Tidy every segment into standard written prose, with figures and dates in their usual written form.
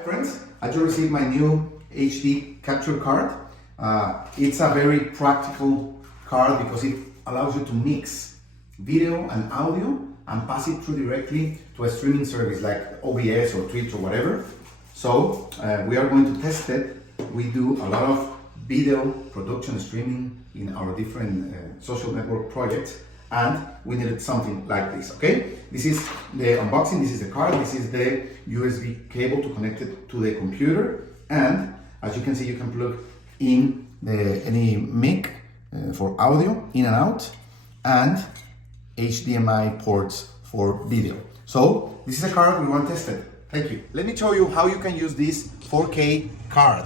Hi friends, I just received my new HD capture card. It's a very practical card because it allows you to mix video and audio and pass it through directly to a streaming service like OBS or Twitch or whatever. So we are going to test it. We do a lot of video production streaming in our different social network projects, and we needed something like this. Okay, this is the unboxing, this is the card, this is the USB cable to connect it to the computer, and as you can see, you can plug in any mic for audio in and out, and HDMI ports for video. So this is a card we want tested. Thank you. Let me show you how you can use this 4K card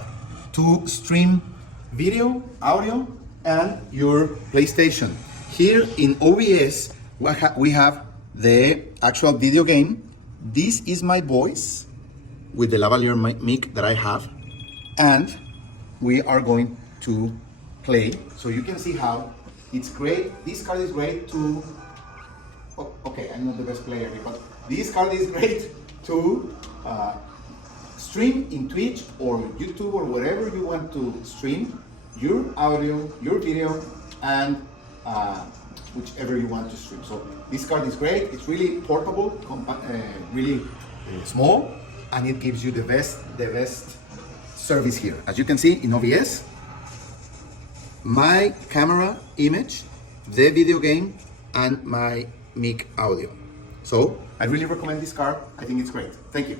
to stream video, audio, and your PlayStation. Here in OBS, we have the actual video game. This is my voice with the lavalier mic that I have, and we are going to play. So you can see how it's great. This card is great to, okay, I'm not the best player here, but this card is great to stream in Twitch or YouTube or wherever you want to stream your audio, your video, and whichever you want to stream. So this card is great. It's really portable, really small, and it gives you the best service here. As you can see in OBS, my camera image, the video game, and my mic audio. So I really recommend this card. I think it's great. Thank you.